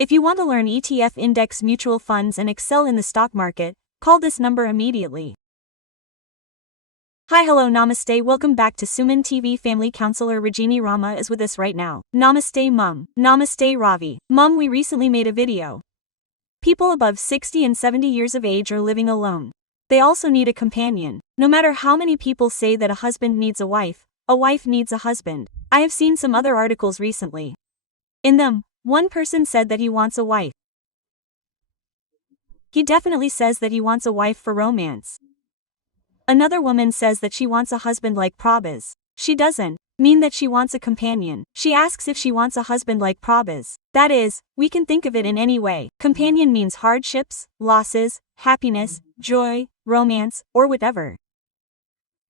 If you want to learn ETF index mutual funds and excel in the stock market, call this number immediately. Hi, hello, namaste, welcome back to SumanTV. Family counselor Rajini Rama is with us right now. Namaste mum. Namaste Ravi. Mum, we recently made a video. People above 60 and 70 years of age are living alone. They also need a companion. No matter how many people say that a husband needs a wife needs a husband. I have seen some other articles recently. In them, one person said that he wants a wife. He definitely says that he wants a wife for romance. Another woman says that she wants a husband like Prabhas. She doesn't mean that she wants a companion. She asks if she wants a husband like Prabhas. That is, we can think of it in any way. Companion means hardships, losses, happiness, joy, romance, or whatever.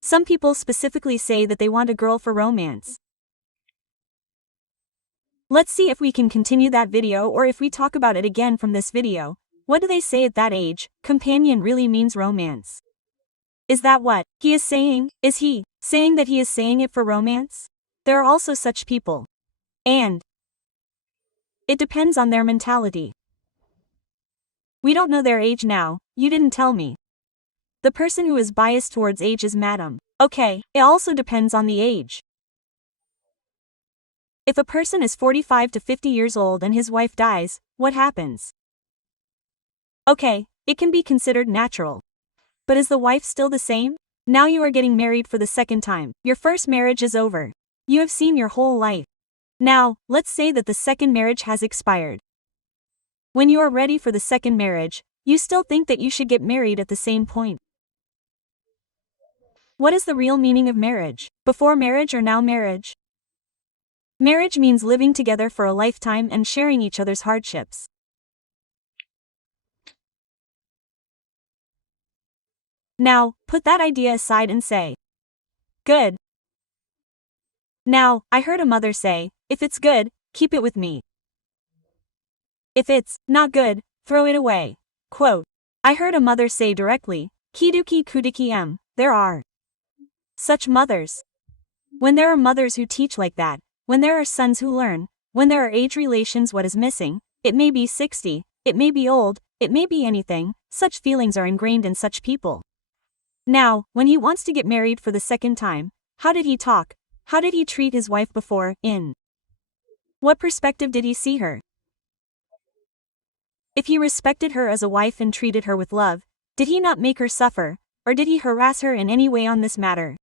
Some people specifically say that they want a girl for romance. Let's see if we can continue that video or if we talk about it again from this video. What do they say at that age? Companion really means romance. Is that what he is saying? Is he saying that he is saying it for romance? There are also such people. And it depends on their mentality. We don't know their age now, you didn't tell me. The person who is biased towards age is Madam. Okay, it also depends on the age. If a person is 45 to 50 years old and his wife dies, what happens? Okay, it can be considered natural. But is the wife still the same? Now you are getting married for the second time. Your first marriage is over. You have seen your whole life. Now, let's say that the second marriage has expired. When you are ready for the second marriage, you still think that you should get married at the same point. What is the real meaning of marriage? Before marriage or now marriage? Marriage means living together for a lifetime and sharing each other's hardships. Now, put that idea aside and say, good. Now, I heard a mother say, if it's good, keep it with me. If it's not good, throw it away. Quote. I heard a mother say directly, Kiduki kudiki em. There are such mothers. When there are mothers who teach like that, when there are sons who learn, when there are age relations, what is missing? It may be 60, it may be old, it may be anything, such feelings are ingrained in such people. Now, when he wants to get married for the second time, how did he talk? How did he treat his wife before? In what perspective did he see her? If he respected her as a wife and treated her with love, did he not make her suffer, or did he harass her in any way on this matter?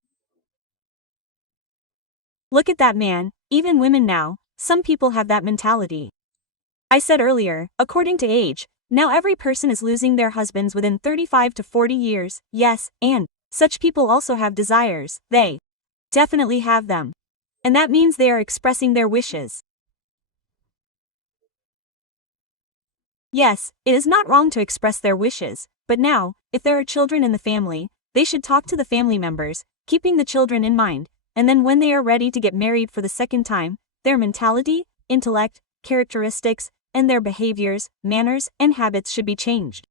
Look at that man. Even women now, some people have that mentality. I said earlier, according to age, now every person is losing their husbands within 35 to 40 years, yes, and such people also have desires, they definitely have them. And that means they are expressing their wishes. Yes, it is not wrong to express their wishes, but now, if there are children in the family, they should talk to the family members, keeping the children in mind. And then when they are ready to get married for the second time, their mentality, intellect, characteristics, and their behaviors, manners, and habits should be changed.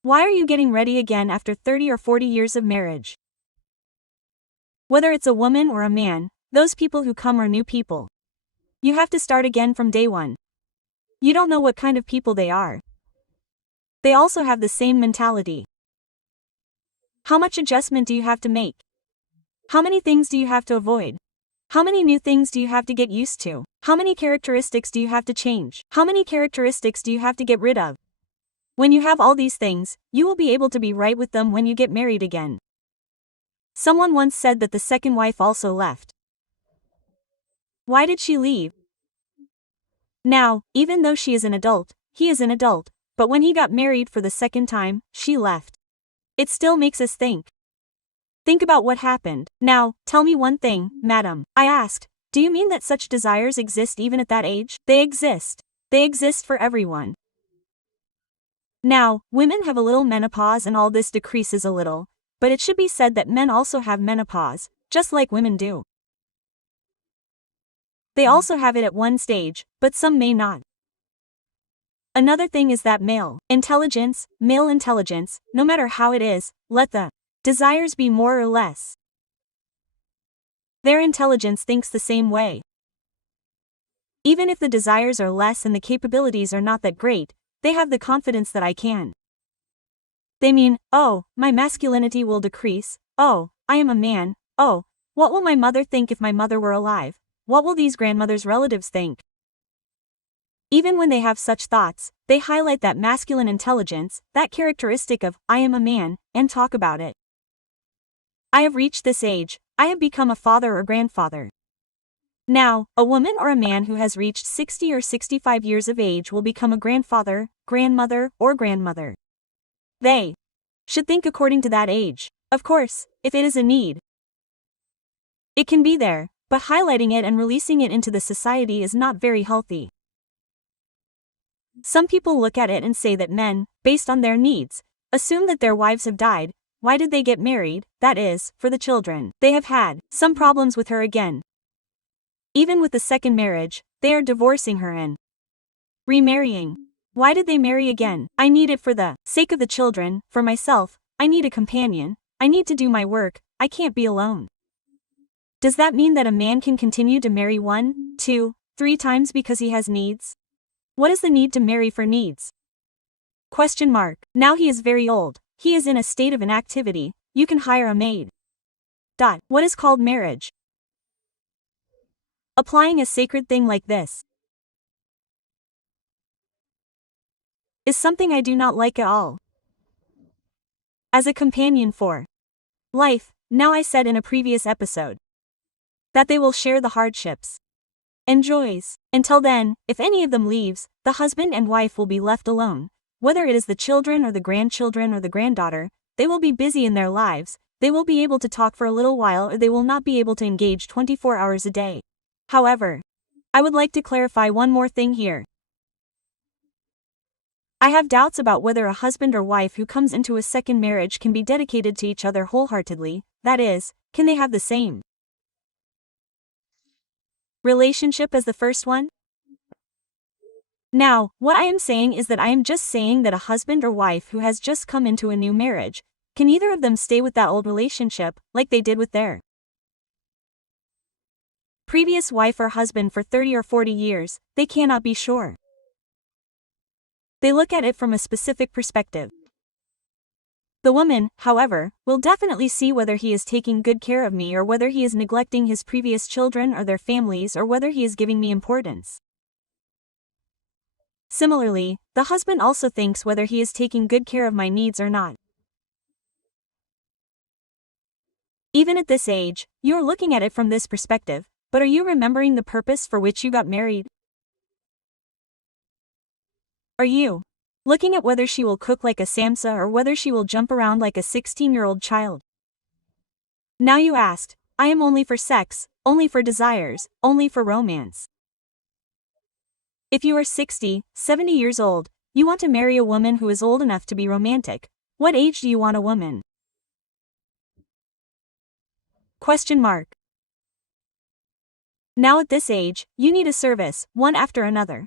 Why are you getting ready again after 30 or 40 years of marriage? Whether it's a woman or a man, those people who come are new people. You have to start again from day one. You don't know what kind of people they are. They also have the same mentality. How much adjustment do you have to make? How many things do you have to avoid? How many new things do you have to get used to? How many characteristics do you have to change? How many characteristics do you have to get rid of? When you have all these things, you will be able to be right with them when you get married again. Someone once said that the second wife also left. Why did she leave? Now, even though she is an adult, he is an adult, but when he got married for the second time, she left. It still makes us think. Think about what happened. Now, tell me one thing, madam. I asked, do you mean that such desires exist even at that age? They exist. They exist for everyone. Now, women have a little menopause and all this decreases a little, but it should be said that men also have menopause, just like women do. They also have it at one stage, but some may not. Another thing is that male intelligence, no matter how it is, let the desires be more or less. Their intelligence thinks the same way. Even if the desires are less and the capabilities are not that great, they have the confidence that I can. They mean, oh, my masculinity will decrease, oh, I am a man, oh, what will my mother think if my mother were alive? What will these grandmother's relatives think? Even when they have such thoughts, they highlight that masculine intelligence, that characteristic of, I am a man, and talk about it. I have reached this age, I have become a father or grandfather. Now, a woman or a man who has reached 60 or 65 years of age will become a grandfather, grandmother, or grandmother. They should think according to that age. Of course, if it is a need, it can be there, but highlighting it and releasing it into the society is not very healthy. Some people look at it and say that men, based on their needs, assume that their wives have died. Why did they get married? That is, for the children. They have had some problems with her again. Even with the second marriage, they are divorcing her and remarrying. Why did they marry again? I need it for the sake of the children, for myself, I need a companion, I need to do my work, I can't be alone. Does that mean that a man can continue to marry 1, 2, 3 times because he has needs? What is the need to marry for needs? Question mark. Now he is very old, he is in a state of inactivity, you can hire a maid. What is called marriage? Applying a sacred thing like this is something I do not like at all. As a companion for life, now I said in a previous episode that they will share the hardships and joys. Until then, if any of them leaves, the husband and wife will be left alone. Whether it is the children or the grandchildren or the granddaughter, they will be busy in their lives, they will be able to talk for a little while or they will not be able to engage 24 hours a day. However, I would like to clarify one more thing here. I have doubts about whether a husband or wife who comes into a second marriage can be dedicated to each other wholeheartedly, that is, can they have the same relationship as the first one? Now, what I am saying is that I am just saying that a husband or wife who has just come into a new marriage, can either of them stay with that old relationship, like they did with their previous wife or husband for 30 or 40 years, they cannot be sure. They look at it from a specific perspective. The woman, however, will definitely see whether he is taking good care of me or whether he is neglecting his previous children or their families or whether he is giving me importance. Similarly, the husband also thinks whether he is taking good care of my needs or not. Even at this age, you are looking at it from this perspective, but are you remembering the purpose for which you got married? Are you looking at whether she will cook like a Samsa or whether she will jump around like a 16-year-old child? Now you asked, I am only for sex, only for desires, only for romance. If you are 60, 70 years old, you want to marry a woman who is old enough to be romantic. What age do you want a woman? Question mark. Now at this age, you need a service, one after another.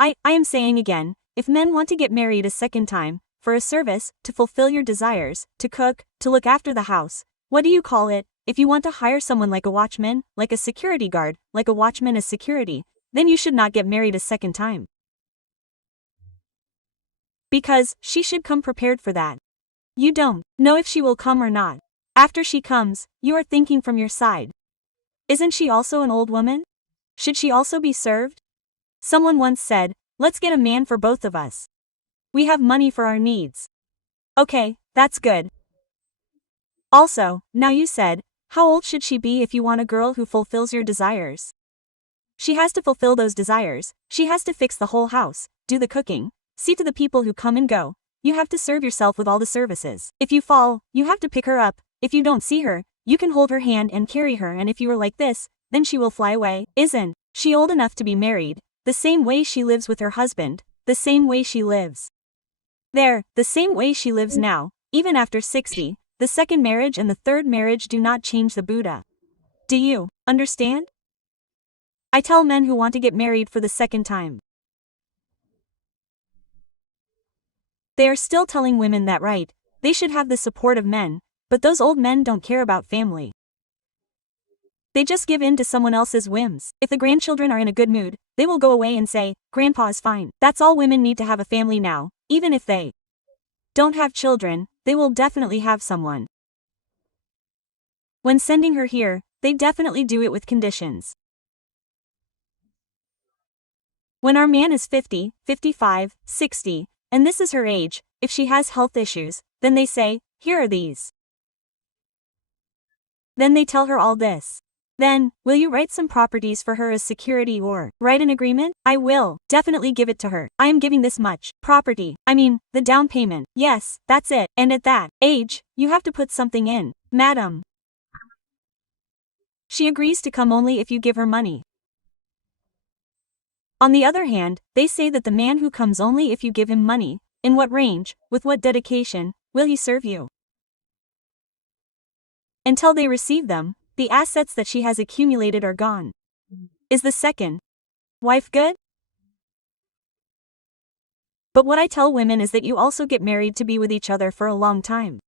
I am saying again, if men want to get married a second time, for a service, to fulfill your desires, to cook, to look after the house, what do you call it? If you want to hire someone like a watchman, like a security guard, like a watchman as security, then you should not get married a second time. Because she should come prepared for that. You don't know if she will come or not. After she comes, you are thinking from your side. Isn't she also an old woman? Should she also be served? Someone once said, let's get a man for both of us. We have money for our needs. Okay, that's good. Also, now you said, how old should she be if you want a girl who fulfills your desires? She has to fulfill those desires, she has to fix the whole house, do the cooking, see to the people who come and go, you have to serve yourself with all the services. If you fall, you have to pick her up, if you don't see her, you can hold her hand and carry her, and if you are like this, then she will fly away. Isn't she old enough to be married? The same way she lives with her husband, the same way she lives there, the same way she lives now, even after 60, the second marriage and the third marriage do not change the Buddha. Do you understand? I tell men who want to get married for the second time. They are still telling women that right, they should have the support of men, but those old men don't care about family. They just give in to someone else's whims. If the grandchildren are in a good mood, they will go away and say, "Grandpa is fine." That's all women need to have a family now, even if they don't have children, they will definitely have someone. When sending her here, they definitely do it with conditions. When our man is 50, 55, 60, and this is her age, if she has health issues, then they say, "Here are these." Then they tell her all this. Then, will you write some properties for her as security or write an agreement? I will definitely give it to her. I am giving this much property. I mean, the down payment. Yes, that's it. And at that age, you have to put something in, madam. She agrees to come only if you give her money. On the other hand, they say that the man who comes only if you give him money, in what range, with what dedication, will he serve you? Until they receive them, the assets that she has accumulated are gone. Is the second wife good? But what I tell women is that you also get married to be with each other for a long time.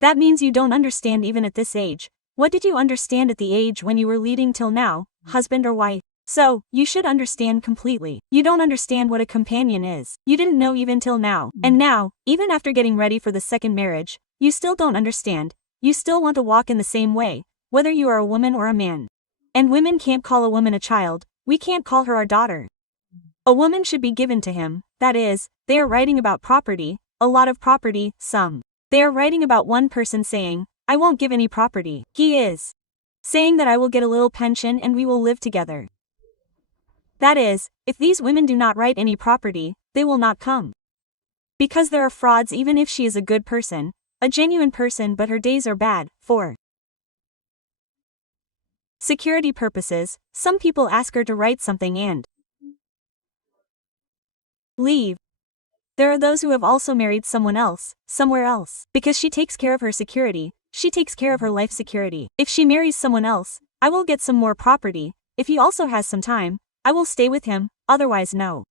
That means you don't understand even at this age. What did you understand at the age when you were leading till now, husband or wife? So, you should understand completely. You don't understand what a companion is. You didn't know even till now. And now, even after getting ready for the second marriage, you still don't understand. You still want to walk in the same way, whether you are a woman or a man. And women can't call a woman a child, we can't call her our daughter. A woman should be given to him, that is, they are writing about property, a lot of property, some. They are writing about one person saying, "I won't give any property." He is saying that I will get a little pension and we will live together. That is, if these women do not write any property, they will not come. Because there are frauds even if she is a good person, a genuine person, but her days are bad. For security purposes, some people ask her to write something and leave. There are those who have also married someone else, somewhere else. Because she takes care of her security, she takes care of her life security. If she marries someone else, I will get some more property. If he also has some time, I will stay with him, otherwise no.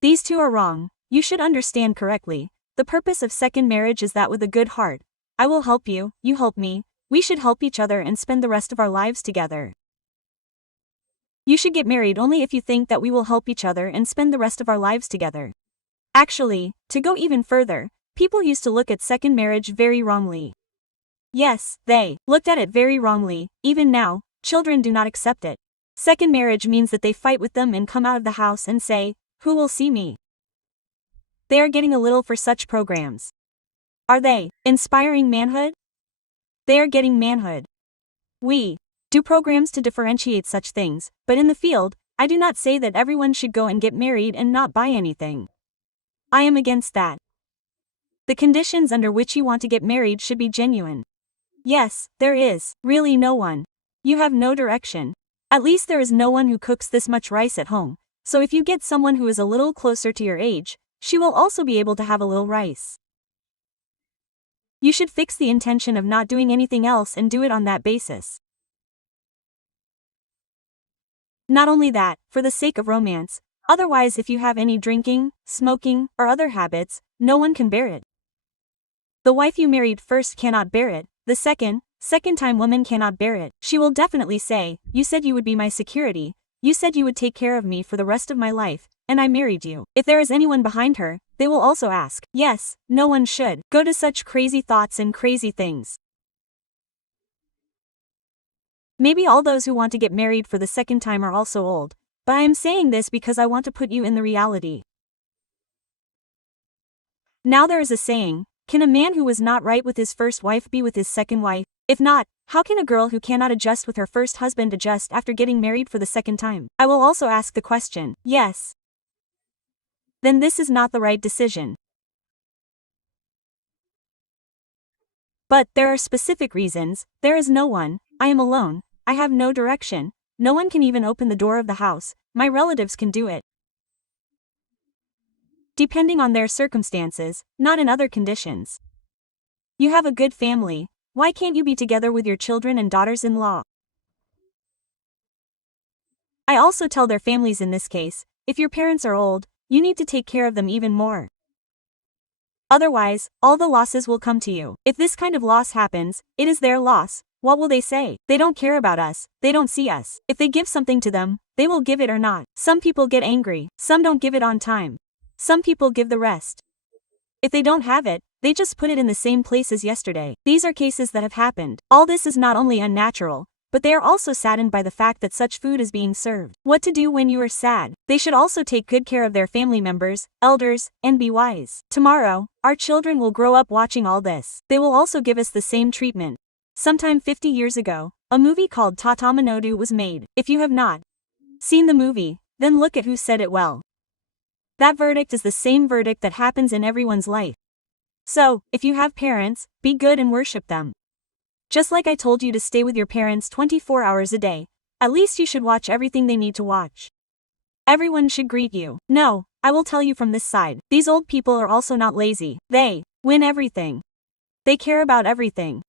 These two are wrong. You should understand correctly. The purpose of second marriage is that with a good heart, I will help you, you help me, we should help each other and spend the rest of our lives together. You should get married only if you think that we will help each other and spend the rest of our lives together. Actually, to go even further, people used to look at second marriage very wrongly. Yes, they looked at it very wrongly. Even now, children do not accept it. Second marriage means that they fight with them and come out of the house and say, "Who will see me?" They are getting a little for such programs. Are they inspiring manhood? They are getting manhood. We do programs to differentiate such things, but in the field, I do not say that everyone should go and get married and not buy anything. I am against that. The conditions under which you want to get married should be genuine. Yes, there is really no one. You have no direction. At least there is no one who cooks this much rice at home, so if you get someone who is a little closer to your age, she will also be able to have a little rice. You should fix the intention of not doing anything else and do it on that basis. Not only that, for the sake of romance, otherwise if you have any drinking, smoking, or other habits, no one can bear it. The wife you married first cannot bear it, the second time woman cannot bear it. She will definitely say, "You said you would be my security, you said you would take care of me for the rest of my life, and I married you." If there is anyone behind her, they will also ask. Yes, no one should go to such crazy thoughts and crazy things. Maybe all those who want to get married for the second time are also old, but I am saying this because I want to put you in the reality. Now there is a saying, can a man who was not right with his first wife be with his second wife? If not, how can a girl who cannot adjust with her first husband adjust after getting married for the second time? I will also ask the question, yes. Then this is not the right decision. But there are specific reasons. There is no one, I am alone, I have no direction, no one can even open the door of the house, my relatives can do it. Depending on their circumstances, not in other conditions. You have a good family, why can't you be together with your children and daughters-in-law? I also tell their families in this case, if your parents are old, you need to take care of them even more. Otherwise, all the losses will come to you. If this kind of loss happens, it is their loss, What will they say? They don't care about us, they don't see us. If they give something to them, they will give it or not. Some people get angry, some don't give it on time. Some people give the rest. If they don't have it, they just put it in the same place as yesterday. These are cases that have happened. All this is not only unnatural, but they are also saddened by the fact that such food is being served. What to do when you are sad? They should also take good care of their family members, elders, and be wise. Tomorrow, our children will grow up watching all this. They will also give us the same treatment. Sometime 50 years ago, a movie called Tatamanodu was made. If you have not seen the movie, then look at who said it well. That verdict is the same verdict that happens in everyone's life. So, if you have parents, be good and worship them. Just like I told you to stay with your parents 24 hours a day, at least you should watch everything they need to watch. Everyone should greet you. No, I will tell you from this side, these old people are also not lazy. They win everything. They care about everything.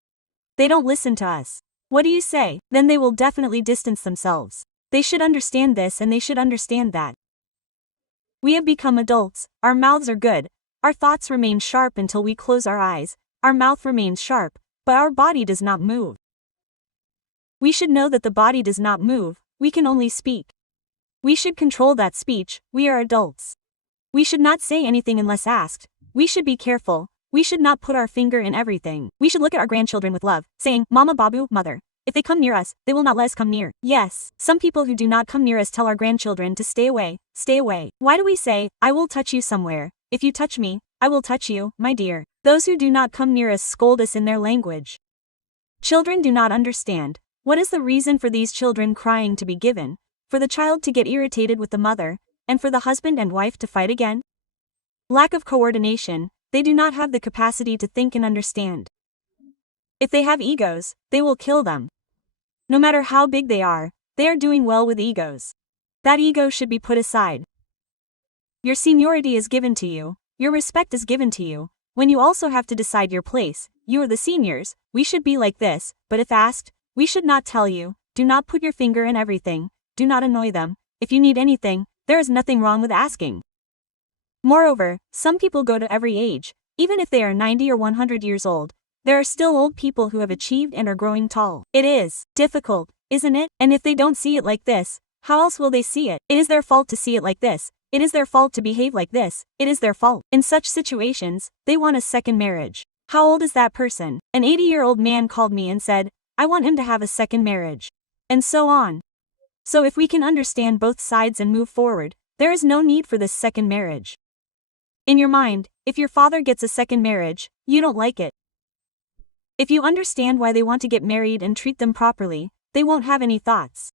They don't listen to us. What do you say? Then they will definitely distance themselves. They should understand this and they should understand that. We have become adults, our mouths are good, our thoughts remain sharp until we close our eyes, our mouth remains sharp, but our body does not move. We should know that the body does not move, we can only speak. We should control that speech, we are adults. We should not say anything unless asked, we should be careful, we should not put our finger in everything. We should look at our grandchildren with love, saying, Mama Babu, Mother. If they come near us, they will not let us come near. Yes, some people who do not come near us tell our grandchildren to stay away, stay away. Why do we say, I will touch you somewhere, if you touch me, I will touch you, my dear. Those who do not come near us scold us in their language. Children do not understand. What is the reason for these children crying to be given? For the child to get irritated with the mother, and for the husband and wife to fight again? Lack of coordination, they do not have the capacity to think and understand. If they have egos, they will kill them. No matter how big they are doing well with egos. That ego should be put aside. Your seniority is given to you, your respect is given to you, when you also have to decide your place, you are the seniors, we should be like this, but if asked, we should not tell you, do not put your finger in everything, do not annoy them, if you need anything, there is nothing wrong with asking. Moreover, some people go to every age, even if they are 90 or 100 years old. There are still old people who have achieved and are growing tall. It is difficult, isn't it? And if they don't see it like this, how else will they see it? It is their fault to see it like this. It is their fault to behave like this. It is their fault. In such situations, they want a second marriage. How old is that person? An 80-year-old man called me and said, I want him to have a second marriage. And so on. So if we can understand both sides and move forward, there is no need for this second marriage. In your mind, if your father gets a second marriage, you don't like it. If you understand why they want to get married and treat them properly, they won't have any thoughts.